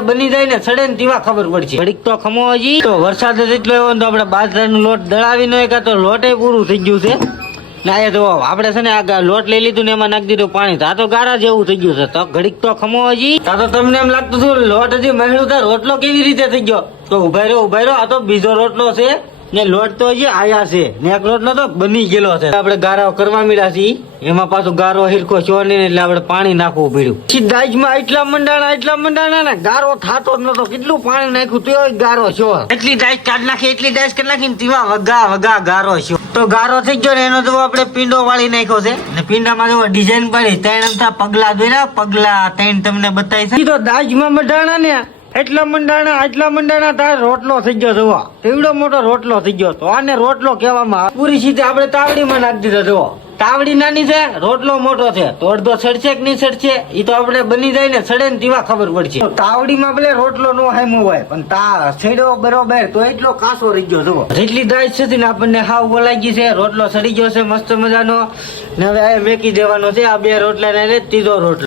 બની જાય ને સડે ને તેવા ખબર પડશે. ઘડીક તો ખમો હજી. તો વરસાદ જ એટલો એવો તો આપણે બાજરાનો લોટ દળાવી નો તો લોટે પૂરું થઈ ગયું છે. ના એ તો આપણે છે ને આ લોટ લઈ લીધું ને એમાં નાખી દીધું પાણી. તો આ તો ગારા જેવું થઈ ગયું છે. તો ઘડીક તો ખમો હજી. આ તો તમને એમ લાગતું હતું, લોટ હજી મહેલું તો, રોટલો કેવી રીતે થઈ ગયો? તો ઊભા રહ્યો ઊભા રહ્યો. આ તો બીજો રોટલો છે. ને લોટ તો હજી આયા છે. ને એક લોટ નતો, બની ગયેલો છે. આપણે ગારો કરવા મળ્યા છીએ. એમાં પાછો ગારો હિરકો નહીં એટલે આપણે પાણી નાખવું પડ્યું. દાજમાં એટલા મંડાણા એટલા મંડાણા ને ગારો થાતો જ નતો. કેટલું પાણી નાખ્યું? તો ગારો છો એટલી દાજ કાઢ નાખી, એટલી દાજ કાઢ નાખી ને તેવા વગા વગા ગારો છો તો ગારો થઈ ગયો ને એનો તો આપણે પીંડો વાળી નાખ્યો છે. ને પીંડામાં જો ડિઝાઇન પડી, ત્રણ પગલા દોર્યા પગલા ત્રણ તમને બતાવી તો દાજમાં મંડાણા ને એટલા મંડાણા, આટલા મંડાણા તાર રોટલો થઈ ગયો જોવા એવડો મોટો રોટલો થઈ ગયો તો આને રોટલો કહેવામાં. પૂરી સીધે આપણે તાવડીમાં નાખી દીધો જોવો તાવડી નાની છે, રોટલો મોટો છે. તો અડધો સડશે કે નહીં સડશે એ તો આપણે બની જાય ને સડે ને તેવા ખબર પડશે. તાવડીમાં ભલે રોટલો નો હામો હોય, પણ તા સડ્યો બરોબર તો એટલો કાસો રહી ગયો જોવો જેટલી દાળ છે ને આપણને હાવ બોલાઈ ગઈ છે, રોટલો સડી ગયો છે, મસ્ત મજાનો. ને હવે મેકી દેવાનો છે, આ બે રોટલા ને ત્રીજો રોટલો.